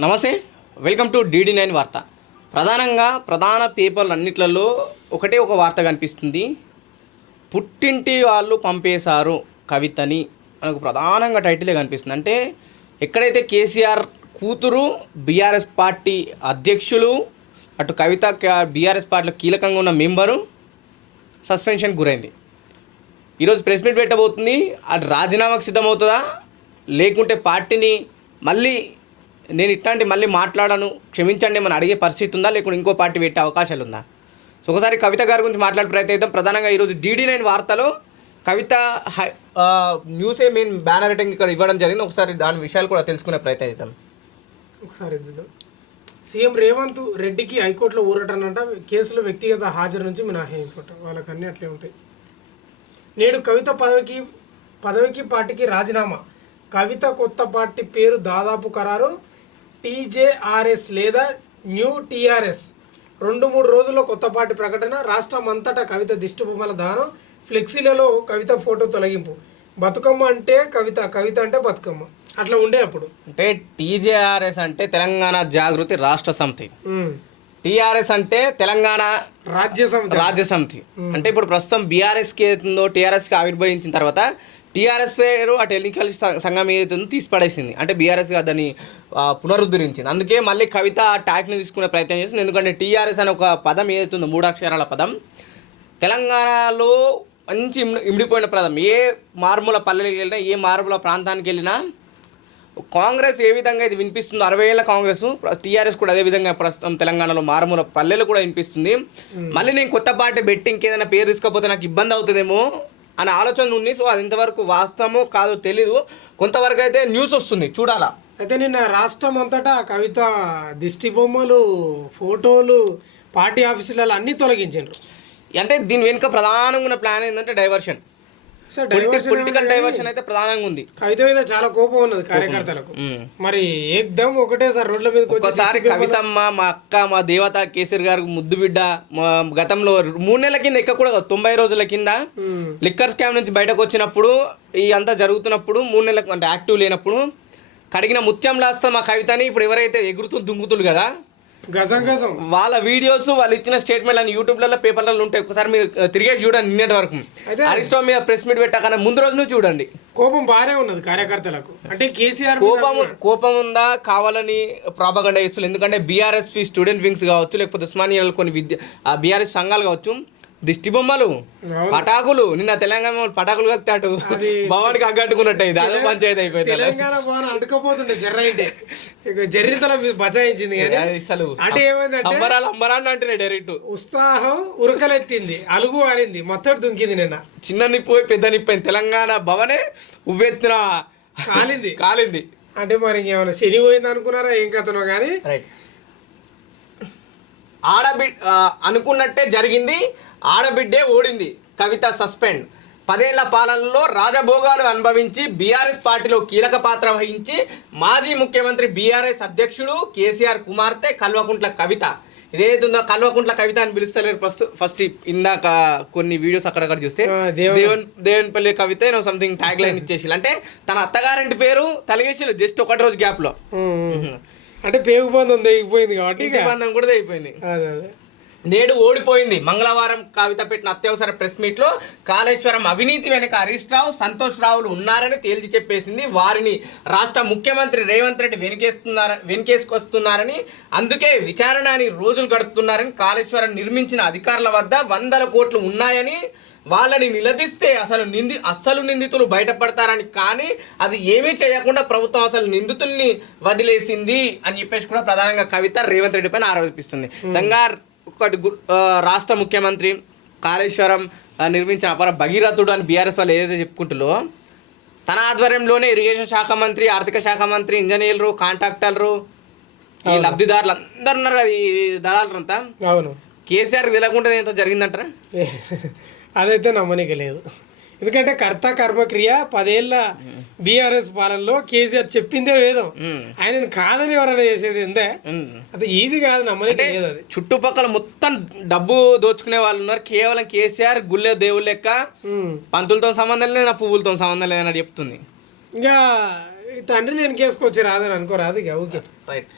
నమస్తే, welcome to DD9 వార్త. ప్రధాన పేపర్లు అన్నిట్లలో ఒకటే ఒక వార్త కనిపిస్తుంది. పుట్టింటి వాళ్ళు పంపేశారు కవితని మనకు ప్రధానంగా టైటిలే కనిపిస్తుంది. అంటే ఎక్కడైతే కేసీఆర్ కూతురు బీఆర్ఎస్ పార్టీ అధ్యక్షులు, అటు కవిత బీఆర్ఎస్ పార్టీలో కీలకంగా ఉన్న మెంబరు సస్పెన్షన్ గురైంది. ఈరోజు ప్రెస్ మీట్ పెట్టబోతుంది. అది రాజీనామాకు సిద్ధమవుతుందా, లేకుంటే పార్టీని నేను ఇట్లాంటి మళ్ళీ మాట్లాడను క్షమించండి మనం అడిగే పరిస్థితి ఉందా, లేకుంటే ఇంకో పార్టీ పెట్టే అవకాశాలు ఉందా? సో ఒకసారి కవిత గారి గురించి మాట్లాడే ప్రయత్నం చేద్దాం. ప్రధానంగా ఈరోజు DD9 వార్తలో కవిత న్యూసే మెయిన్ బ్యానర్ రైటింగ్ ఇక్కడ ఇవ్వడం జరిగింది. ఒకసారి దాని విషయాలు కూడా తెలుసుకునే ప్రయత్నం చేద్దాం. ఒకసారి సీఎం రేవంత్ రెడ్డికి హైకోర్టులో ఊరటనంట, కేసులో వ్యక్తిగత హాజరు నుంచి మినహాయింపట. వాళ్ళకి అన్నీ అట్లే ఉంటాయి. నేడు కవిత పదవికి పార్టీకి రాజీనామా. కవిత కొత్త పార్టీ పేరు దాదాపు ఖరారు. TJRS లేదా న్యూ TRS. 2-3 రోజుల్లో కొత్త పార్టీ ప్రకటన. రాష్ట్రం అంతటా కవిత దిష్టిబొమ్మల దానం. ఫ్లెక్సీలలో కవిత ఫోటో తొలగింపు. బతుకమ్మ అంటే కవిత, కవిత అంటే బతుకమ్మ, అట్లా ఉండే అప్పుడు. అంటే TJRS అంటే తెలంగాణ జాగృతి రాష్ట్ర సమితి, TRS అంటే తెలంగాణ రాజ్య సమితి. అంటే ఇప్పుడు ప్రస్తుతం బీఆర్ఎస్కి ఏదో TRSకి ఆవిర్భవించిన తర్వాత TRS పేరు అటు ఎన్నికల సంఘం ఏదైతుందో తీసిపడేసింది. అంటే బీఆర్ఎస్గా దాన్ని పునరుద్ధరించింది. అందుకే మళ్ళీ కవిత ట్యాగ్ని తీసుకునే ప్రయత్నం చేసింది. ఎందుకంటే TRS అనే ఒక పదం ఏదైతుందో 3 అక్షరాల పదం తెలంగాణలో మంచి ఇమిడిపోయిన పదం. ఏ మారుమూల పల్లెలకు వెళ్ళినా, ఏ మారుమూల ప్రాంతానికి వెళ్ళినా కాంగ్రెస్ ఏ విధంగా ఇది వినిపిస్తుందో 60 ఏళ్ళ కాంగ్రెస్, TRS కూడా అదే విధంగా ప్రస్తుతం తెలంగాణలో మారుమూల పల్లెలు కూడా వినిపిస్తుంది. మళ్ళీ నేను కొత్త పార్టీ పెట్టి ఇంకేదైనా పేరు తీసుకపోతే నాకు ఇబ్బంది అవుతుందేమో అనే ఆలోచన ఉంది. సో అది ఎంతవరకు వాస్తవమో కాదో తెలీదు. కొంతవరకు అయితే న్యూస్ వస్తుంది, చూడాలా. అయితే నిన్న రాష్ట్రం అంతటా కవిత దిష్టి బొమ్మలు, ఫోటోలు, పార్టీ ఆఫీసులలో అన్నీ తొలగించారు. అంటే దీని వెనుక ప్రధానంగా ఉన్న ప్లాన్ ఏంటంటే డైవర్షన్, పొలిటికల్ డైవర్షన్ అయితే ప్రధానంగా ఉంది. కవిత మీద చాలా కోపం ఉన్నది కార్యకర్తలకు. మరి ఏకదమ్ ఒకటేసారి రోడ్ల మీద ఒకసారి కవితమ్మ, మా అక్క, మా దేవత కేసీఆర్ గారికి ముద్దు బిడ్డ, గతంలో 3 నెలల కింద ఎక్కకూడ 90 రోజుల కింద లిక్కర్ స్కామ్ నుంచి బయటకు వచ్చినప్పుడు, ఈ అంతా జరుగుతున్నప్పుడు 3 నెలలకు అంటే యాక్టివ్ లేనప్పుడు కడిగిన ముత్యం లాస్తా మా కవితని ఇప్పుడు ఎవరైతే ఎగురుతూ దుంగుతులు కదా గజం వాళ్ళ వీడియోస్, వాళ్ళు ఇచ్చిన స్టేట్మెంట్ అని యూట్యూబ్లలో పేపర్లలో ఉంటాయి. ఒకసారి మీరు తిరిగేసి చూడండి. నిన్నటి వరకు హరీష్ రావు మీద ప్రెస్ మీట్ పెట్టాకన్నా ముందు రోజు నుంచి చూడండి. కోపం బాగానే ఉన్నది కార్యకర్తలకు. అంటే కేసీఆర్ కోపం ఉందా, కావాలని ప్రాపగండా చేస్తున్నారు. ఎందుకంటే బీఆర్ఎస్ స్టూడెంట్ వింగ్స్ కావచ్చు, లేకపోతే ఉస్మానియాలో కొన్ని బీఆర్ఎస్ సంఘాలు కావచ్చు, దిష్టి బొమ్మలు, పటాకులు. నిన్న తెలంగాణ పటాకులు కలితాడు భవానికి అగ్గట్టుకున్నట్టు అయింది. అదే పంచాయతీ అయిపోయింది. తెలంగాణ భవన్ అంటుకోపోతుండే జర్ర అయితే జర్రితల బచాయించింది. అసలు అంటే ఏమైందంటే అంబరాన్ని అంటున్నాయి డైరెక్ట్. ఉత్సాహం ఉరకలెత్తింది, అలుగు ఆరింది, మొత్తం దుంకింది. నిన్న చిన్న నిప్పు పెద్ద నిప్పు తెలంగాణ భవనే ఉవ్వెత్తున కాలింది. అంటే మరి ఇంకేమైనా శని పోయింది అనుకున్నారా ఏం కథనో కానీ అనుకున్నట్టే జరిగింది. ఆడబిడ్డే ఓడింది. కవిత సస్పెండ్. 10 ఏళ్ల పాలనలో రాజభోగాలు అనుభవించి బీఆర్ఎస్ పార్టీలో కీలక పాత్ర వహించి మాజీ ముఖ్యమంత్రి బీఆర్ఎస్ అధ్యక్షుడు కేసీఆర్ కుమార్తె కల్వకుంట్ల కవిత. ఇదేదో కల్వకుంట్ల కవిత అని పిలుస్తలేరు ఫస్ట్. ఇందాక కొన్ని వీడియోస్ అక్కడక్కడ చూస్తే దేవన్పల్లి కవిత సంథింగ్ ట్యాగ్ లైన్ ఇచ్చేసి, అంటే తన అత్తగారింటి పేరు తలిగేసి జస్ట్ 1 రోజు గ్యాప్ లో. అంటే పేగు బంధం తెగిపోయింది కాబట్టి బంధం కూడా తెగిపోయింది. నేడు ఓడిపోయింది. మంగళవారం కవిత పెట్టిన అత్యవసర ప్రెస్ మీట్ లో కాళేశ్వరం అవినీతి వెనుక హరీష్ రావు, సంతోష్ రావులు ఉన్నారని తేల్చి చెప్పేసింది. వారిని రాష్ట్ర ముఖ్యమంత్రి రేవంత్ రెడ్డి వెనుకేసుకొస్తున్నారని, అందుకే విచారణ అని రోజులు గడుపుతున్నారని, కాళేశ్వరం నిర్మించిన అధికారుల వద్ద 100 కోట్లు ఉన్నాయని, వాళ్ళని నిలదీస్తే అసలు నిందితులు బయటపడతారని, కానీ అది ఏమీ చేయకుండా ప్రభుత్వం అసలు నిందితుల్ని వదిలేసింది అని చెప్పేసి కూడా ప్రధానంగా కవిత రేవంత్ రెడ్డి పైన ఆరోపిస్తుంది. సంగార్ ఒకటి రాష్ట్ర ముఖ్యమంత్రి కాళేశ్వరం నిర్మించిన అపర భగీరథుడు అని బీఆర్ఎస్ వాళ్ళు ఏదైతే చెప్పుకుంటులో, తన ఆధ్వర్యంలోనే ఇరిగేషన్ శాఖ మంత్రి, ఆర్థిక శాఖ మంత్రి, ఇంజనీర్లు, కాంట్రాక్టర్లు, ఈ లబ్ధిదారులు అందరు ఉన్నారు. అది దళాలంతా. అవును, కేసీఆర్ తెలియకుండా ఎంత జరిగిందంటారా? అదైతే నమ్మనిక లేదు. ఎందుకంటే కర్త కర్మక్రియ 10 ఏళ్ళ బీఆర్ఎస్ పాలనలో కేసీఆర్ చెప్పిందే వేదం. ఆయన కాదని ఎవరైనా చేసేది ఎందే అంత ఈజీ కాదు, నమ్మనిక లేదు. అది చుట్టుపక్కల మొత్తం డబ్బు దోచుకునే వాళ్ళు ఉన్నారు. కేవలం కేసీఆర్ గుళ్ళే దేవుళ్ళు లెక్క, పంతులతో సంబంధం లేదు, నా పువ్వులతో సంబంధం లేదని చెప్తుంది. ఇంకా తండ్రి నేను కేసుకొచ్చి రాదని అనుకోరాదు. ఇక ఓకే, రైట్.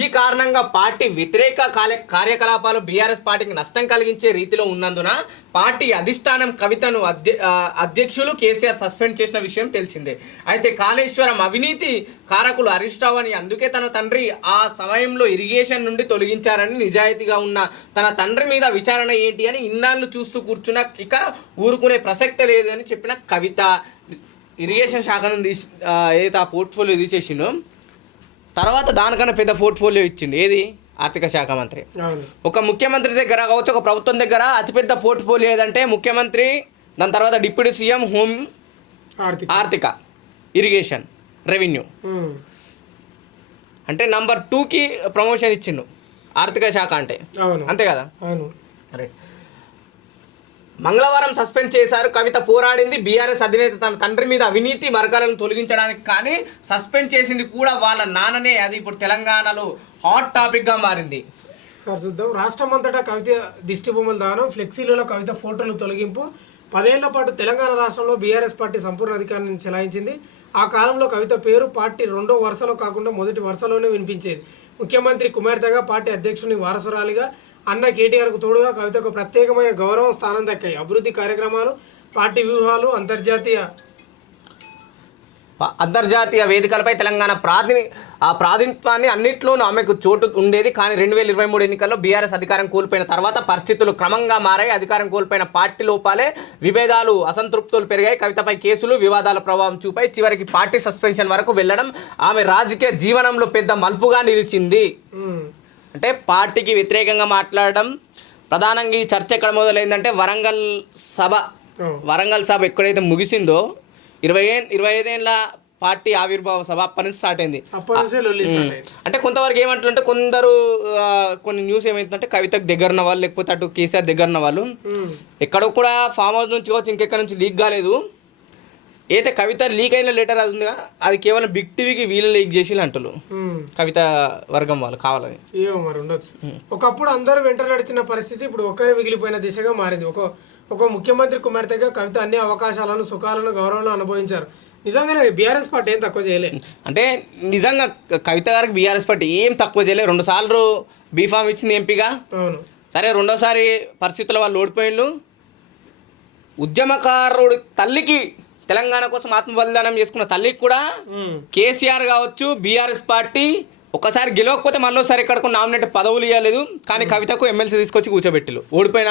ఈ కారణంగా పార్టీ వ్యతిరేక కార్యకలాపాలు బీఆర్ఎస్ పార్టీకి నష్టం కలిగించే రీతిలో ఉన్నందున పార్టీ అధిష్టానం కవితను అధ్యక్షులు కేసీఆర్ సస్పెండ్ చేసిన విషయం తెలిసిందే. అయితే కాళేశ్వరం అవినీతి కారకులు హరీష్ రావు అని, అందుకే తన తండ్రి ఆ సమయంలో ఇరిగేషన్ నుండి తొలగించారని, నిజాయితీగా ఉన్న తన తండ్రి మీద విచారణ ఏంటి అని ఇన్నాళ్ళు చూస్తూ కూర్చున్న ఇక ఊరుకునే ప్రసక్తే లేదు అని చెప్పిన కవిత ఇరిగేషన్ శాఖను ఏదైతే ఆ పోర్ట్ఫోలియో తీసేసిండో తర్వాత దానికన్నా పెద్ద పోర్ట్ఫోలియో ఇచ్చిండు. ఏది? ఆర్థిక శాఖ మంత్రి. ఒక ముఖ్యమంత్రి దగ్గర కావచ్చు, ఒక ప్రభుత్వం దగ్గర అతిపెద్ద పోర్ట్ఫోలియో ఏదంటే ముఖ్యమంత్రి, దాని తర్వాత డిప్యూటీ సీఎం, హోమ్, ఆర్థిక, ఇరిగేషన్, రెవెన్యూ. అంటే నంబర్ 2కి ప్రమోషన్ ఇచ్చిండు ఆర్థిక శాఖ అంటే. అంతే కదా? రైట్. మంగళవారం సస్పెండ్ చేశారు. కవిత పోరాడింది బీఆర్ఎస్ అధినేత తన తండ్రి మీద అవినీతి మరకలను తొలగించడానికి, కానీ సస్పెండ్ చేసింది కూడా వాళ్ళ నాన్ననే. అది ఇప్పుడు తెలంగాణలో హాట్ టాపిక్గా మారింది. సార్ చూద్దాం. రాష్ట్రం అంతటా కవిత దిష్టి బొమ్మల దానం, ఫ్లెక్సీలలో కవిత ఫోటోలు తొలగింపు. 10 ఏళ్ల పాటు తెలంగాణ రాష్ట్రంలో బీఆర్ఎస్ పార్టీ సంపూర్ణ అధికారాన్ని చెలాయించింది. ఆ కాలంలో కవిత పేరు పార్టీ 2వ వరుసలో కాకుండా మొదటి వరుసలోనే వినిపించేది. ముఖ్యమంత్రి కుమార్తెగా, పార్టీ అధ్యక్షుని వారసురాలిగా అన్న కేటీఆర్కు తోడుగా కవితకు ప్రత్యేకమైన గౌరవం, స్థానం దక్కాయి. అభివృద్ధి కార్యక్రమాలు, పార్టీ వ్యూహాలు, అంతర్జాతీయ వేదికలపై తెలంగాణ ప్రాతినిధ్యాన్ని అన్నింటిలోనూ ఆమెకు చోటు ఉండేది. కానీ 2023 ఎన్నికల్లో బీఆర్ఎస్ అధికారం కోల్పోయిన తర్వాత పరిస్థితులు క్రమంగా మారాయి. అధికారం కోల్పోయిన పార్టీ లోపాలే, విభేదాలు, అసంతృప్తులు పెరిగాయి. కవితపై కేసులు, వివాదాల ప్రభావం చూపాయి. చివరికి పార్టీ సస్పెన్షన్ వరకు వెళ్లడం ఆమె రాజకీయ జీవనంలో పెద్ద మలుపుగా నిలిచింది. అంటే పార్టీకి వ్యతిరేకంగా మాట్లాడడం ప్రధానంగా ఈ చర్చ ఎక్కడ మొదలైందంటే వరంగల్ సభ ఎక్కడైతే ముగిసిందో 25 ఏళ్ళ పార్టీ ఆవిర్భావ సభ అప్పటి నుంచి స్టార్ట్ అయింది. అంటే కొంతవరకు ఏమంటుంటే కొన్ని న్యూస్ ఏమైందంటే కవితకు దగ్గరన్న వాళ్ళు, లేకపోతే అటు కేసీఆర్ దగ్గరన్న వాళ్ళు ఎక్కడో కూడా ఫామ్ హౌస్ నుంచి కావచ్చు, ఇంకెక్కడ నుంచి లీక్ కాలేదు. అయితే కవిత లీక్ అయిన లెటర్ అది ఉందిగా, అది కేవలం బిగ్ టీవీకి వీళ్ళు లీక్ చేసి అంటారు కవిత వర్గం వాళ్ళు కావాలని. ఏమో మరి ఉండొచ్చు. ఒకప్పుడు అందరూ వెంట నడిచిన పరిస్థితి ఇప్పుడు ఒక్కరే మిగిలిపోయిన దిశగా మారింది. ఒక ముఖ్యమంత్రి కుమార్తెగా కవిత అన్ని అవకాశాలను, సుఖాలను, గౌరవాలను అనుభవించారు. నిజంగానే బీఆర్ఎస్ పార్టీ ఏం తక్కువ చేయలేదు. అంటే నిజంగా కవిత గారికి బీఆర్ఎస్ పార్టీ ఏం తక్కువ చేయలేదు. 2 సార్లు బీఫామ్ ఇచ్చింది ఎంపీగా. సరే, 2వసారి పరిస్థితుల వాళ్ళు ఓడిపోయిండు. ఉద్యమకారుడి తల్లికి, తెలంగాణ కోసం ఆత్మ బలిదానం చేసుకున్న తల్లికి కూడా కేసీఆర్ కావచ్చు, బీఆర్ఎస్ పార్టీ ఒకసారి గెలవకపోతే మళ్ళీసారి ఎక్కడికి నామినేట్ పదవులు ఇవ్వలేదు. కానీ కవితకు ఎమ్మెల్సీ తీసుకొచ్చి కూర్చోబెట్టిలు ఓడిపోయిన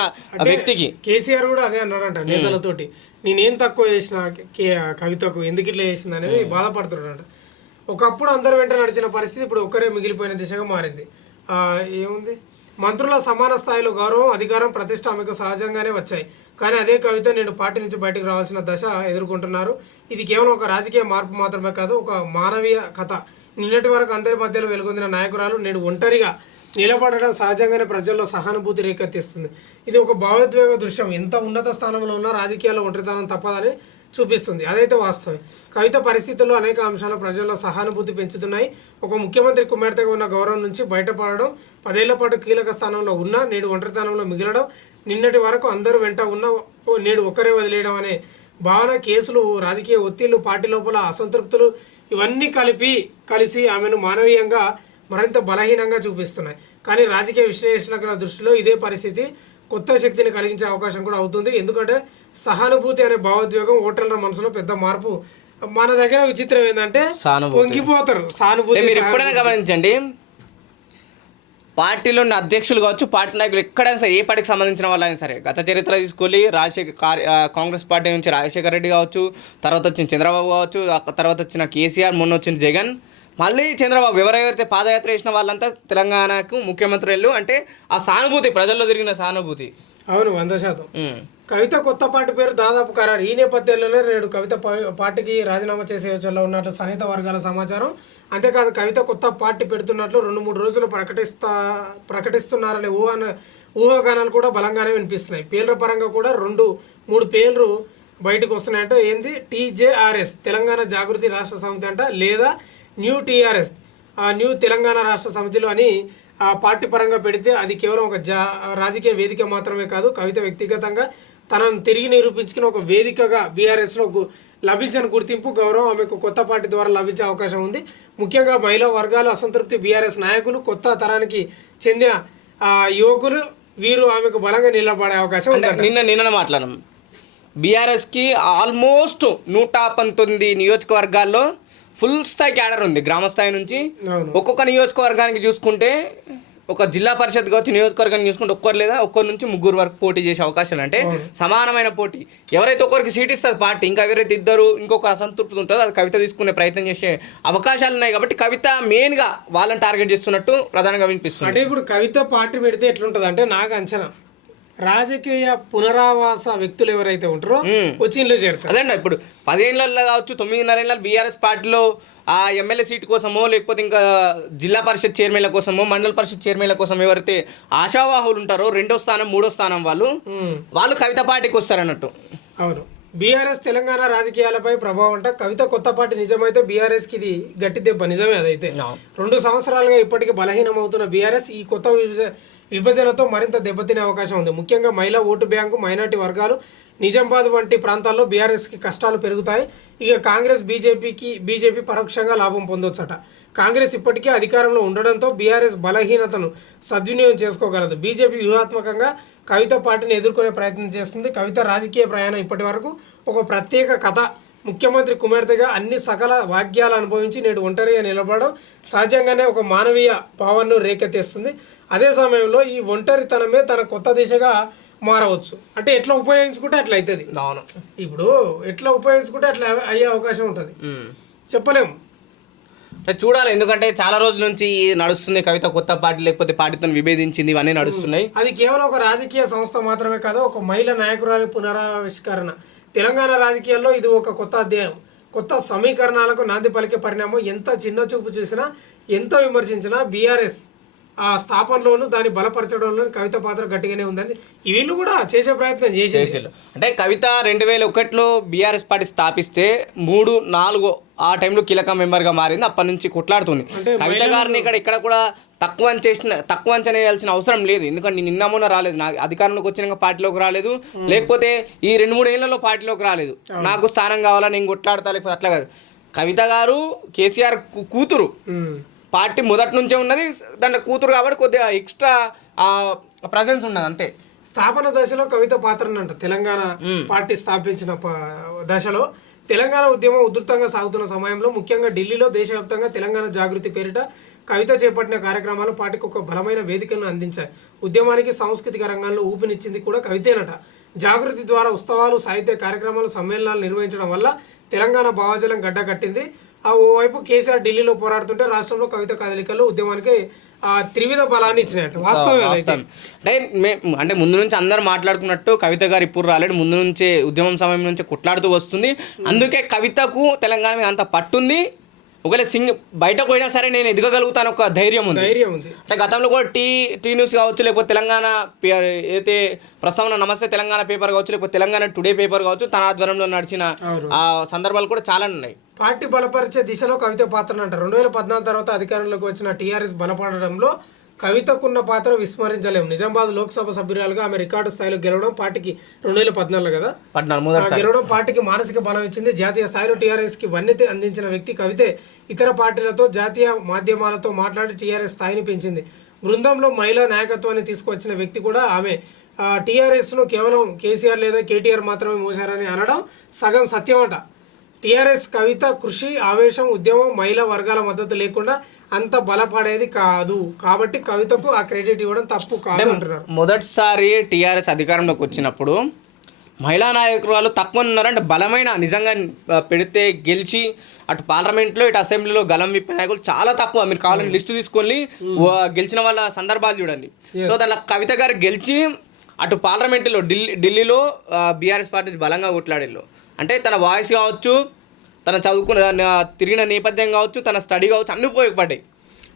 వ్యక్తికి. కేసీఆర్ కూడా అదే అన్నాడంట నేతలతోటి, నేనేం తక్కువ చేసిన కవితకు, ఎందుకు ఇట్లా చేసింది అనేది బాధపడుతున్నాడు. ఒకప్పుడు అందరు వెంట నడిచిన పరిస్థితి ఇప్పుడు ఒక్కరే మిగిలిపోయిన దిశగా మారింది. ఏముంది, మంత్రుల సమాన స్థాయిలో గౌరవం, అధికారం, ప్రతిష్ట ఆమెకు సహజంగానే వచ్చాయి. కానీ అదే కవిత నేను పార్టీ నుంచి బయటకు రావాల్సిన దశ ఎదుర్కొంటున్నారు. ఇది కేవలం ఒక రాజకీయ మార్పు మాత్రమే కాదు, ఒక మానవీయ కథ. నిన్నటి వరకు అందరి మధ్యలో వెలుగొందిన నాయకురాలు నేడు ఒంటరిగా నిలబడడం సహజంగానే ప్రజల్లో సహానుభూతి రేకెత్తిస్తుంది. ఇది ఒక భావోద్వేగ దృశ్యం. ఎంత ఉన్నత స్థానంలో ఉన్నా రాజకీయాల్లో ఒంటరితనం తప్పదని చూపిస్తుంది. అదైతే వాస్తవం. కవిత పరిస్థితుల్లో అనేక అంశాలు ప్రజల్లో సహానుభూతి పెంచుతున్నాయి. ఒక ముఖ్యమంత్రి కుమార్తెగా ఉన్న గౌరవం నుంచి బయటపడడం, 10 ఏళ్ల పాటు కీలక స్థానంలో ఉన్నా నేడు ఒంటరితనంలో మిగలడం, నిన్నటి వరకు అందరూ వెంట ఉన్న నేడు ఒక్కరే వదిలేయడం అనే భావన, కేసులు, రాజకీయ ఒత్తిళ్లు, పార్టీ లోపల అసంతృప్తులు, ఇవన్నీ కలిసి ఆమెను మానవీయంగా మరింత బలహీనంగా చూపిస్తున్నాయి. కానీ రాజకీయ విశ్లేషకుల దృష్టిలో ఇదే పరిస్థితి కొత్త శక్తిని కలిగించే అవకాశం కూడా అవుతుంది. ఎందుకంటే సహానుభూతి అనే భావోద్వేగం ఓటర్ల మనసులో పెద్ద మార్పు. మన దగ్గర విచిత్రం ఏంటంటే పొంగిపోతారు సానుభూతి. మీరు ఎప్పుడైనా గమనించండి, పార్టీలోని అధ్యక్షులు కావచ్చు, పార్టీ నాయకులు ఎక్కడైనా సరే, ఏ పార్టీకి సంబంధించిన వాళ్ళైనా సరే, గత చరిత్ర తీసుకొని కాంగ్రెస్ పార్టీ నుంచి రాజశేఖర రెడ్డి కావచ్చు, తర్వాత వచ్చిన చంద్రబాబు కావచ్చు, తర్వాత వచ్చిన కేసీఆర్, మొన్న వచ్చిన జగన్, మళ్ళీ చంద్రబాబు, ఎవరెవరైతే పాదయాత్ర చేసిన వాళ్ళంతా తెలంగాణకు ముఖ్యమంత్రులు. అంటే ఆ సానుభూతి, ప్రజల్లో తిరిగిన సానుభూతి. అవును, 100%. కవిత కొత్త పార్టీ పేరు దాదాపు ఖరారు. ఈ నేపథ్యంలోనే నేడు కవిత పార్టీకి రాజీనామా చేసే యోచనలో ఉన్నట్లు సన్నిహిత వర్గాల సమాచారం. అంతేకాదు కవిత కొత్త పార్టీ పెడుతున్నట్లు 2-3 రోజులు ప్రకటిస్తున్నారనే ఊహాగానాలు కూడా బలంగానే వినిపిస్తున్నాయి. పేర్ల పరంగా కూడా 2-3 పేర్లు బయటకు వస్తున్నాయంటే ఏంది, TJRS తెలంగాణ జాగృతి రాష్ట్ర సమితి అంట, లేదా న్యూ TRS న్యూ తెలంగాణ రాష్ట్ర సమితిలో అని ఆ పార్టీ పరంగా పెడితే అది కేవలం ఒక రాజకీయ వేదిక మాత్రమే కాదు, కవిత వ్యక్తిగతంగా తనను తిరిగి నిరూపించుకుని ఒక వేదికగా బీఆర్ఎస్లో లభించని గుర్తింపు గౌరవం ఆమెకు కొత్త పార్టీ ద్వారా లభించే అవకాశం ఉంది. ముఖ్యంగా మహిళా వర్గాలు, అసంతృప్తి బీఆర్ఎస్ నాయకులు, కొత్త తరానికి చెందిన యువకులు వీరు ఆమెకు బలంగా నిలబడే అవకాశం ఉంది. నిన్న మాట్లాడడం బీఆర్ఎస్కి ఆల్మోస్ట్ 119 నియోజకవర్గాల్లో ఫుల్ స్థాయి క్యాడర్ ఉంది. గ్రామ స్థాయి నుంచి ఒక్కొక్క నియోజకవర్గానికి చూసుకుంటే, ఒక జిల్లా పరిషత్ కావచ్చు నియోజకవర్గాన్ని చూసుకుంటే ఒక్కరు లేదా ఒక్కరి నుంచి 3 వరకు పోటీ చేసే అవకాశాలు, అంటే సమానమైన పోటీ. ఎవరైతే ఒక్కరికి సీట్ ఇస్తుంది పార్టీ, ఇంకా ఎవరైతే ఇద్దరు ఇంకొక అసంతృప్తి ఉంటుందో అది కవిత తీసుకునే ప్రయత్నం చేసే అవకాశాలు ఉన్నాయి. కాబట్టి కవిత మెయిన్గా వాళ్ళని టార్గెట్ చేస్తున్నట్టు ప్రధానంగా వినిపిస్తుంది. అంటే ఇప్పుడు కవిత పార్టీ పెడితే ఎట్లుంటుంది అంటే, నాకు అంచనా రాజకీయ పునరావాస వ్యక్తులు ఎవరైతే ఉంటారో వచ్చి ఇంట్లో చేరుతారు. అదే ఇప్పుడు 10 ఏళ్ళల్లో కావచ్చు, 9.5 ఏళ్ళ బీఆర్ఎస్ పార్టీలో ఆ ఎమ్మెల్యే సీట్ కోసమో, లేకపోతే ఇంకా జిల్లా పరిషత్ చైర్మన్ల కోసమో, మండల పరిషత్ చైర్మన్ల కోసం ఎవరైతే ఆశావాహులు ఉంటారో 2వ స్థానం 3వ స్థానం వాళ్ళు కవిత పార్టీకి వస్తారన్నట్టు. అవును, బీఆర్ఎస్ తెలంగాణ రాజకీయాలపై ప్రభావం అంట. కవిత కొత్త పార్టీ నిజమైతే బీఆర్ఎస్కి ఇది గట్టి దెబ్బ. నిజమే అదైతే. 2 సంవత్సరాలుగా ఇప్పటికీ బలహీనమవుతున్న బీఆర్ఎస్ ఈ కొత్త విభజనతో మరింత దెబ్బతినే అవకాశం ఉంది. ముఖ్యంగా మహిళా ఓటు బ్యాంకు, మైనార్టీ వర్గాలు, నిజామాబాద్ వంటి ప్రాంతాల్లో బీఆర్ఎస్కి కష్టాలు పెరుగుతాయి. ఇక కాంగ్రెస్ బీజేపీ పరోక్షంగా లాభం పొందొచ్చట. కాంగ్రెస్ ఇప్పటికే అధికారంలో ఉండడంతో బీఆర్ఎస్ బలహీనతను సద్వినియోగం చేసుకోగలదు. బీజేపీ వ్యూహాత్మకంగా కవిత పార్టీని ఎదుర్కొనే ప్రయత్నం చేస్తుంది. కవిత రాజకీయ ప్రయాణం ఇప్పటి వరకు ఒక ప్రత్యేక కథ. ముఖ్యమంత్రి కుమార్తెగా అన్ని సకల భాగ్యాలు అనుభవించి నేడు ఒంటరిగా నిలబడడం సహజంగానే ఒక మానవీయ భావనను రేకెత్తిస్తుంది. అదే సమయంలో ఈ ఒంటరితనమే తన కొత్త దిశగా మారవచ్చు. అంటే ఎట్లా ఉపయోగించుకుంటే అట్లా అవుతుంది. ఇప్పుడు ఎట్లా ఉపయోగించుకుంటే అట్లా అయ్యే అవకాశం ఉంటుంది, చెప్పలేము. చూడాలి, ఎందుకంటే చాలా రోజుల నుంచి నడుస్తుంది కవిత కొత్త పార్టీ, లేకపోతే పార్టీతో విభేదించింది, ఇవన్నీ నడుస్తున్నాయి. అది కేవలం ఒక రాజకీయ సంస్థ మాత్రమే కాదు, ఒక మహిళా నాయకురాలి పునరావిష్కరణ. తెలంగాణ రాజకీయాల్లో ఇది ఒక కొత్త అధ్యాయం, కొత్త సమీకరణాలకు నాంది పలికే పరిణామం. ఎంత చిన్న చూపు చూసినా, ఎంత విమర్శించినా బీఆర్ఎస్ ఆ స్థాపనలోను దాన్ని బలపరచడంలో కవిత పాత్ర గట్టిగానే ఉందని వీళ్ళు కూడా చేసే ప్రయత్నం చేసేసారు. అంటే కవిత 2001లో బీఆర్ఎస్ పార్టీ స్థాపిస్తే 3, 4 ఆ టైంలో కీలక మెంబర్గా మారింది. అప్పటి నుంచి కొట్లాడుతుంది. కవిత గారిని ఇక్కడ కూడా తక్కువ అంచనా వేయాల్సిన అవసరం లేదు. ఎందుకంటే నిన్న మొన్న రాలేదు, నాకు అధికారంలోకి వచ్చినాక పార్టీలోకి రాలేదు, లేకపోతే ఈ 2-3 ఏళ్లలో పార్టీలోకి రాలేదు. నాకు స్థానం కావాలా, నేను కొట్లాడతా, లేకపోతే అట్లా కాదు. కవిత గారు కేసీఆర్ కూతురు, పార్టీ మొదటి నుంచే ఉన్నది, దాంట్లో కూతురు కాబట్టి కొద్దిగా ఎక్స్ట్రా ప్రజెన్స్ ఉన్నది అంతే. స్థాపన దశలో కవిత పాత్రనంట. తెలంగాణ పార్టీ స్థాపించిన దశలో తెలంగాణ ఉద్యమం ఉధృతంగా సాగుతున్న సమయంలో, ముఖ్యంగా ఢిల్లీలో దేశవ్యాప్తంగా తెలంగాణ జాగృతి పేరిట కవిత చేపట్టిన కార్యక్రమాలు పార్టీకి ఒక బలమైన వేదికను అందించాయి. ఉద్యమానికి సాంస్కృతిక రంగంలో ఊపినిచ్చింది కూడా కవితేనట. జాగృతి ద్వారా ఉత్సవాలు, సాహిత్య కార్యక్రమాలు, సమ్మేళనాలు నిర్వహించడం వల్ల తెలంగాణ భావజలం గడ్డకట్టింది. ఓవైపు కేసీఆర్ ఢిల్లీలో పోరాడుతుంటే రాష్ట్రంలో కవిత కదలికలు ఉద్యమానికి త్రివిధ బలాన్ని ఇచ్చినట్టు వాస్తవం. అంటే ముందు నుంచి అందరు మాట్లాడుకున్నట్టు కవిత గారు ఇప్పుడు రాలేడు, ముందు నుంచే ఉద్యమం సమయం నుంచే కొట్లాడుతూ వస్తుంది. అందుకే కవితకు తెలంగాణ మీద అంత పట్టుంది. ఒకవేళ బయటకు పోయినా సరే నేను ఎదగగలుగుతాను ఒక ధైర్యం ఉంది. అంటే గతంలో కూడా టీ న్యూస్ కావచ్చు, లేకపోతే తెలంగాణ అయితే ప్రస్తావన నమస్తే తెలంగాణ పేపర్ కావచ్చు, లేకపోతే తెలంగాణ టుడే పేపర్ కావచ్చు, తన ఆధ్వర్యంలో నడిచిన ఆ సందర్భాలు కూడా చాలా ఉన్నాయి. పార్టీ బలపరిచే దిశలో కవిత పాత్ర అంటారు. 2014 తర్వాత అధికారంలోకి వచ్చిన టీఆర్ఎస్ బలపడడంలో కవితకున్న పాత్ర విస్మరించలేము. నిజామాబాద్ లోక్సభ సభ్యురాలుగా ఆమె రికార్డు స్థాయిలో గెలవడం పార్టీకి 2014 కదా గెలవడం పార్టీకి మానసిక బలం ఇచ్చింది. జాతీయ స్థాయిలో టీఆర్ఎస్కి వన్నెతి అందించిన వ్యక్తి కవితే. ఇతర పార్టీలతో జాతీయ మాధ్యమాలతో మాట్లాడి టీఆర్ఎస్ స్థాయిని పెంచింది. బృందంలో మహిళా నాయకత్వాన్ని తీసుకొచ్చిన వ్యక్తి కూడా ఆమె. టీఆర్ఎస్ను కేవలం కేసీఆర్ లేదా కేటీఆర్ మాత్రమే మోసారని అనడం సగం సత్యమట. టీఆర్ఎస్ కవిత కృషి, ఆవేశం, ఉద్యమం, మహిళా వర్గాల మద్దతు లేకుండా అంత బలపడేది కాదు. కాబట్టి కవితకు ఆ క్రెడిట్ ఇవ్వడం తప్పు కాదు అంటున్నారు. మొదటిసారి టీఆర్ఎస్ అధికారంలోకి వచ్చినప్పుడు మహిళా నాయకురాలు తక్కువ ఉన్నారంటే బలమైన నిజంగా పెడితే గెలిచి అటు పార్లమెంట్లో ఇటు అసెంబ్లీలో గలం విప్పే నాయకులు చాలా తక్కువ. మీరు కావాలని లిస్టు తీసుకొని గెలిచిన వాళ్ళ సందర్భాలు చూడండి. సో దానిలో కవిత గారు గెలిచి అటు పార్లమెంటులో ఢిల్లీలో బీఆర్ఎస్ పార్టీ బలంగా కొట్లాడేళ్ళు. అంటే తన వాయిస్ కావచ్చు, తన చదువుకున్న తిరిగిన నేపథ్యం కావచ్చు, తన స్టడీ కావచ్చు, అన్ని ఉపయోగపడ్డాయి.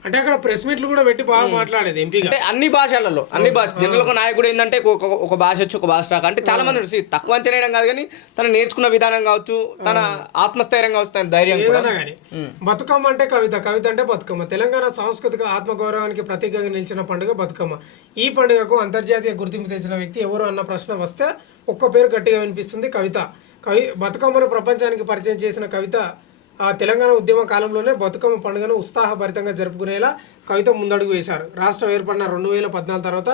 అంటే అక్కడ ప్రెస్ మీట్లు కూడా పెట్టి బాగా మాట్లాడేది ఎంపీ. అంటే అన్ని భాషలలో అన్ని భాష జనరల్ ఒక నాయకుడు ఏంటంటే ఒక భాష వచ్చి ఒక భాష రాక అంటే చాలా మంది తక్కువ అంచనా వేయడం కాదు, కానీ తను నేర్చుకున్న విధానం కావచ్చు, తన ఆత్మస్థైర్యం కావచ్చు, తన ధైర్యం కానీ. బతుకమ్మ అంటే కవిత, కవిత అంటే బతుకమ్మ. తెలంగాణ సాంస్కృతిక ఆత్మగౌరవానికి ప్రతీకగా నిలిచిన పండుగ బతుకమ్మ. ఈ పండుగకు అంతర్జాతీయ గుర్తింపు తెచ్చిన వ్యక్తి ఎవరు అన్న ప్రశ్న వస్తే ఒక్క పేరు గట్టిగా వినిపిస్తుంది, కవిత. బతుకమ్మను ప్రపంచానికి పరిచయం చేసిన కవిత ఆ తెలంగాణ ఉద్యమ కాలంలోనే బతుకమ్మ పండుగను ఉత్సాహభరితంగా జరుపుకునేలా కవిత ముందడుగు వేశారు. రాష్ట్రం ఏర్పడిన 2014 తర్వాత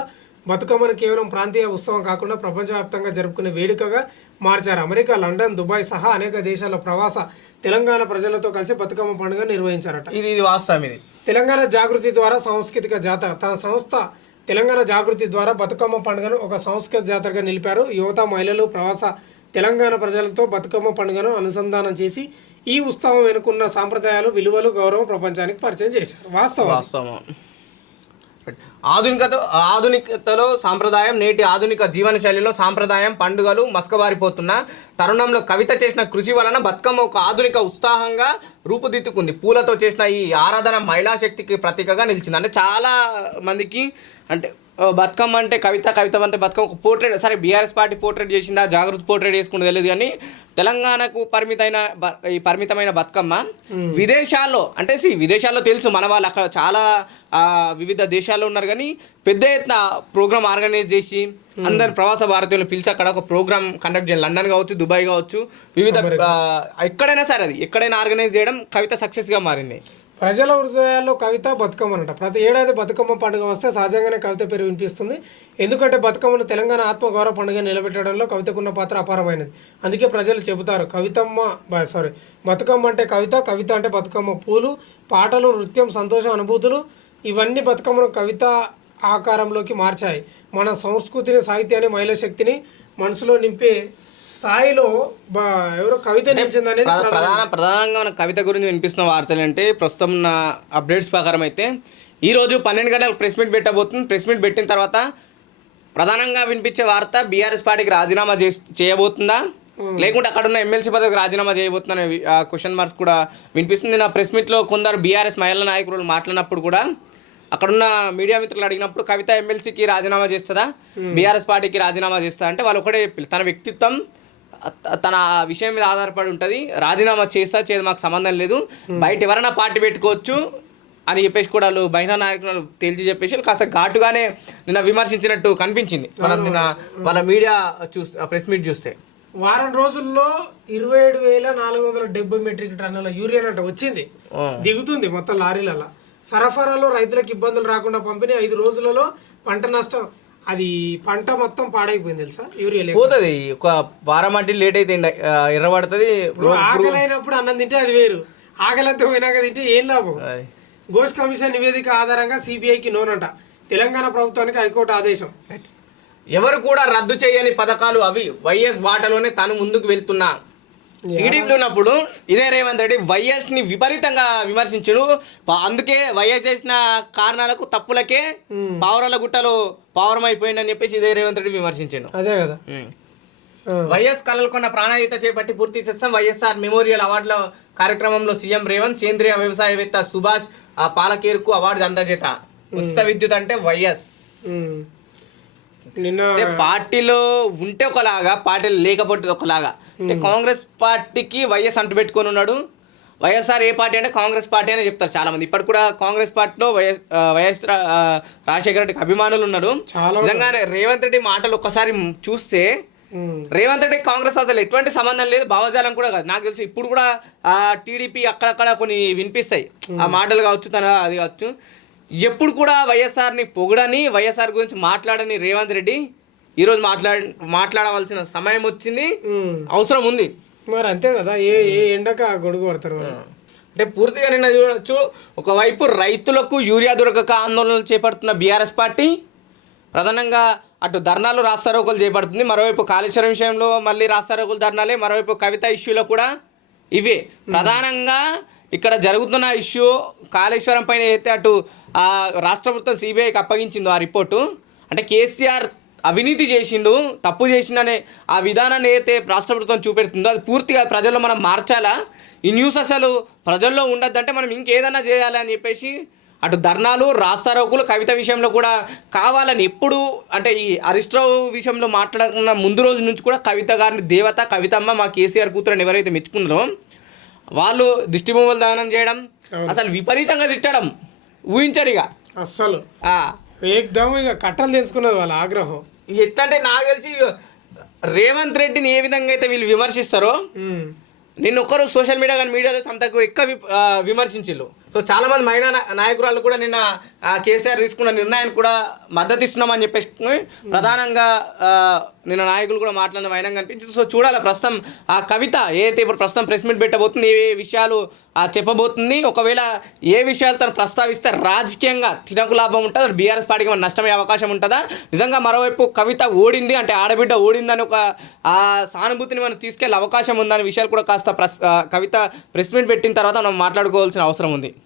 బతుకమ్మను కేవలం ప్రాంతీయ ఉత్సవం కాకుండా ప్రపంచవ్యాప్తంగా జరుపుకునే వేడుకగా మార్చారు. అమెరికా, లండన్, దుబాయ్ సహా అనేక దేశాల ప్రవాస తెలంగాణ ప్రజలతో కలిసి బతుకమ్మ పండుగ నిర్వహించారట. ఇది వాస్తవం. ఇది తెలంగాణ జాగృతి ద్వారా సాంస్కృతిక జాతర తన సంస్థ తెలంగాణ జాగృతి ద్వారా బతుకమ్మ పండుగను ఒక సాంస్కృతిక జాతరగా నిలిపారు. యువత, మహిళలు, ప్రవాస తెలంగాణ ప్రజలతో బతుకమ్మ పండుగను అనుసంధానం చేసి ఈ ఉత్సవం వెనుకున్న సాంప్రదాయాలు, విలువలు, గౌరవం ప్రపంచానికి పరిచయం చేశారు. వాస్తవం. ఆధునికతలో సాంప్రదాయం, నేటి ఆధునిక జీవన శైలిలో సాంప్రదాయం, పండుగలు మస్కబారిపోతున్న తరుణంలో కవిత చేసిన కృషి వలన బతుకమ్మ ఒక ఆధునిక ఉత్సాహంగా రూపుదిద్దుకుంది. పూలతో చేసిన ఈ ఆరాధన మహిళా శక్తికి ప్రతీకగా నిలిచింది. అంటే చాలా మందికి అంటే బతుకమ్మ అంటే కవిత అంటే బతుకమ్మ ఒక పోర్ట్రేట్, సరే బీఆర్ఎస్ పార్టీ పోర్ట్రేట్ చేసిందా, జాగృతి పోర్ట్రేట్ చేసుకుంటే తెలియదు, కానీ తెలంగాణకు పరిమితమైన బతుకమ్మ విదేశాల్లో అంటే విదేశాల్లో తెలుసు, మన వాళ్ళు అక్కడ చాలా వివిధ దేశాల్లో ఉన్నారు, కానీ పెద్ద ఎత్తున ప్రోగ్రామ్ ఆర్గనైజ్ చేసి అందరు ప్రవాస భారతీయులు పిలిచి అక్కడ ఒక ప్రోగ్రామ్ కండక్ట్ చేయాలి. లండన్ కావచ్చు, దుబాయ్ కావచ్చు, వివిధ ఎక్కడైనా సరే అది ఎక్కడైనా ఆర్గనైజ్ చేయడం కవిత సక్సెస్గా మారింది. ప్రజల హృదయాల్లో కవిత బతుకమ్మ అంట. ప్రతి ఏడాది బతుకమ్మ పండుగ వస్తే సహజంగానే కవిత పేరు వినిపిస్తుంది. ఎందుకంటే బతుకమ్మను తెలంగాణ ఆత్మగౌరవ పండుగ నిలబెట్టడంలో కవితకున్న పాత్ర అపారమైనది. అందుకే ప్రజలు చెబుతారు బతుకమ్మ అంటే కవిత అంటే బతుకమ్మ. పూలు, పాటలు, నృత్యం, సంతోషం, అనుభూతులు ఇవన్నీ బతుకమ్మను కవిత ఆకారంలోకి మార్చాయి. మన సంస్కృతిని, సాహిత్యాన్ని, మహిళా శక్తిని మనసులో నింపే స్థాయిలో ఎవరో కవిత నిలిచిందనేది ప్రధానంగా మన కవిత గురించి వినిపిస్తున్న వార్తలు అంటే ప్రస్తుతం ఉన్న అప్డేట్స్ ప్రకారం అయితే ఈరోజు 12 గంటలకు ప్రెస్ మీట్ పెట్టబోతుంది. ప్రెస్ మీట్ పెట్టిన తర్వాత ప్రధానంగా వినిపించే వార్త బీఆర్ఎస్ పార్టీకి రాజీనామా చేయబోతుందా, లేకుంటే అక్కడ ఉన్న ఎమ్మెల్సీ పదవికి రాజీనామా చేయబోతుందా అనే క్వశ్చన్ మార్క్స్ కూడా వినిపిస్తుంది. నా ప్రెస్ మీట్లో కొందరు బీఆర్ఎస్ మహిళా నాయకులు మాట్లాడినప్పుడు కూడా అక్కడున్న మీడియా మిత్రులు అడిగినప్పుడు కవిత ఎమ్మెల్సీకి రాజీనామా చేస్తుందా, బీఆర్ఎస్ పార్టీకి రాజీనామా చేస్తుందా అంటే వాళ్ళు ఒకటే తన వ్యక్తిత్వం తన విషయం మీద ఆధారపడి ఉంటుంది, రాజీనామా చేయదు మాకు సంబంధం లేదు, బయట ఎవరైనా పార్టీ పెట్టుకోవచ్చు అని చెప్పేసి కూడా వాళ్ళు మహిళా నాయకులు తేల్చి చెప్పేసి కాస్త ఘాటుగానే నిన్న విమర్శించినట్టు కనిపించింది మనం నిన్న వాళ్ళ మీడియా ప్రెస్ మీట్ చూస్తే. వారం రోజుల్లో 27,470 మెట్రిక్ టన్నుల యూరియా అంట వచ్చింది, దిగుతుంది మొత్తం లారీలలో. సరఫరాలో రైతులకు ఇబ్బందులు రాకుండా పంపిణీ 5 రోజులలో పంట నష్టం, అది పంట మొత్తం పాడైపోయింది తెలుసా. యూరియా పోతుంది, ఒక వారం అంటే లేట్ అయితే ఎర్రబడుతుంది. ఆకలి అయినప్పుడు అన్నం తింటే అది వేరు, ఆకలితో పోయినాక తింటే ఏం లాభం. ఘోష్ కమిషన్ నివేదిక ఆధారంగా సిబిఐకి నోనంట. తెలంగాణ ప్రభుత్వానికి హైకోర్టు ఆదేశం. ఎవరు కూడా రద్దు చేయని పథకాలు అవి వైఎస్ బాటలోనే తను ముందుకు వెళ్తున్నా. టీడీపీలో ఉన్నప్పుడు ఇదే రేవంత్ రెడ్డి వైఎస్ని విపరీతంగా విమర్శించాడు. అందుకే వైఎస్ చేసిన కారణాలకు తప్పులకే పావురాల గుట్టలు పావురం అయిపోయిందని చెప్పేసి ఇదే రేవంత్ రెడ్డి విమర్శించాడు. అదే కదా. వైఎస్ కలలుకొన్న ప్రాణాయిత చేపట్టి పూర్తి చేస్తాం. వైఎస్ఆర్ మెమోరియల్ అవార్డుల కార్యక్రమంలో సీఎం రేవంత్, సేంద్రియ వ్యవసాయవేత్త సుభాష్ పాలకేరుకు అవార్డు అందజేత. ఉచిత విద్యుత్ అంటే వైఎస్. పార్టీలో ఉంటే ఒకలాగా, పార్టీలో లేకపోతే ఒకలాగా. అంటే కాంగ్రెస్ పార్టీకి వైఎస్ అంటు పెట్టుకొని ఉన్నాడు. వైఎస్ఆర్ ఏ పార్టీ అంటే కాంగ్రెస్ పార్టీ అని చెప్తారు చాలా మంది. ఇప్పటి కూడా కాంగ్రెస్ పార్టీలో వైఎస్ రాజశేఖర రెడ్డికి అభిమానులు ఉన్నారు. నిజంగానే రేవంత్ రెడ్డి మాటలు ఒక్కసారి చూస్తే రేవంత్ రెడ్డి కాంగ్రెస్ అసలు ఎటువంటి సంబంధం లేదు, భావజాలం కూడా కాదు. నాకు తెలిసి ఇప్పుడు కూడా ఆ టీడీపీ అక్కడక్కడ కొన్ని వినిపిస్తాయి ఆ మాటలు కావచ్చు, అది కావచ్చు. ఎప్పుడు కూడా వైఎస్ఆర్ని పొగడని, వైఎస్ఆర్ గురించి మాట్లాడని రేవంత్ రెడ్డి ఈరోజు మాట్లాడవలసిన సమయం వచ్చింది, అవసరం ఉంది. మరి అంతే కదా, ఏ ఎండక గొడుగు పడతారు. అంటే పూర్తిగా నిన్న చూడవచ్చు, ఒకవైపు రైతులకు యూరియా దొరకక ఆందోళనలు చేపడుతున్న బీఆర్ఎస్ పార్టీ ప్రధానంగా అటు ధర్నాలు, రాస్తారోకోలు చేపడుతుంది. మరోవైపు కాళేశ్వరం విషయంలో మళ్ళీ రాస్తారోకోలు, ధర్నాలే. మరోవైపు కవిత ఇష్యూలో కూడా ఇవే ప్రధానంగా ఇక్కడ జరుగుతున్న ఇష్యూ. కాళేశ్వరం పైన అయితే అటు రాష్ట్ర ప్రభుత్వం సిబిఐకి అప్పగించిందో ఆ రిపోర్టు, అంటే కేసీఆర్ అవినీతి చేసిండు, తప్పు చేసిండనే ఆ విధానాన్ని అయితే రాష్ట్ర ప్రభుత్వం చూపెడుతుందో అది పూర్తిగా ప్రజల్లో మనం మార్చాలా. ఈ న్యూస్ అసలు ప్రజల్లో ఉండద్దంటే మనం ఇంకేదైనా చేయాలి అని చెప్పేసి అటు ధర్నాలు, రాస్తారోకులు, కవిత విషయంలో కూడా కావాలని ఎప్పుడు అంటే ఈ హరీష్ రావు విషయంలో మాట్లాడకుండా ముందు రోజు నుంచి కూడా కవిత గారిని దేవత, కవితమ్మ మా కేసీఆర్ కూతురని ఎవరైతే మెచ్చుకున్నారో వాళ్ళు దిష్టిబొమ్మలు దానం చేయడం, అసలు విపరీతంగా తిట్టడం ఊహించరు. ఇక అస్సలు ఏకదమ్ ఇక కట్టలు తెలుసుకున్నారు వాళ్ళ ఆగ్రహం. ఎట్లా అంటే నాకు తెలిసి రేవంత్ రెడ్డిని ఏ విధంగా అయితే వీళ్ళు విమర్శిస్తారో నిన్న ఒక్కరు సోషల్ మీడియా కానీ మీడియా అంతకు ఎక్కువ విమర్శించిల్లు. సో చాలా మంది మహిళా నాయకురాలు కూడా నిన్న కేసీఆర్ తీసుకున్న నిర్ణయాన్ని కూడా మద్దతు ఇస్తున్నామని చెప్పేసి ప్రధానంగా నిన్న నాయకులు కూడా మాట్లాడిన వైనంగా కనిపించింది. సో చూడాలి ప్రస్తుతం ఆ కవిత ఏదైతే ఇప్పుడు ప్రస్తుతం ప్రెస్ మీట్ పెట్టబోతుంది, ఏ విషయాలు చెప్పబోతుంది, ఒకవేళ ఏ విషయాలు తను ప్రస్తావిస్తే రాజకీయంగా తినకు లాభం ఉంటుందా, బీఆర్ఎస్ పార్టీకి మన నష్టమయ్యే అవకాశం ఉంటుందా, నిజంగా మరోవైపు కవిత ఓడింది అంటే ఆడబిడ్డ ఓడిందని ఒక ఆ సానుభూతిని మనం తీసుకెళ్లే అవకాశం ఉందనే విషయాలు కూడా కాస్త కవిత ప్రెస్ మీట్ పెట్టిన తర్వాత మనం మాట్లాడుకోవాల్సిన అవసరం ఉంది.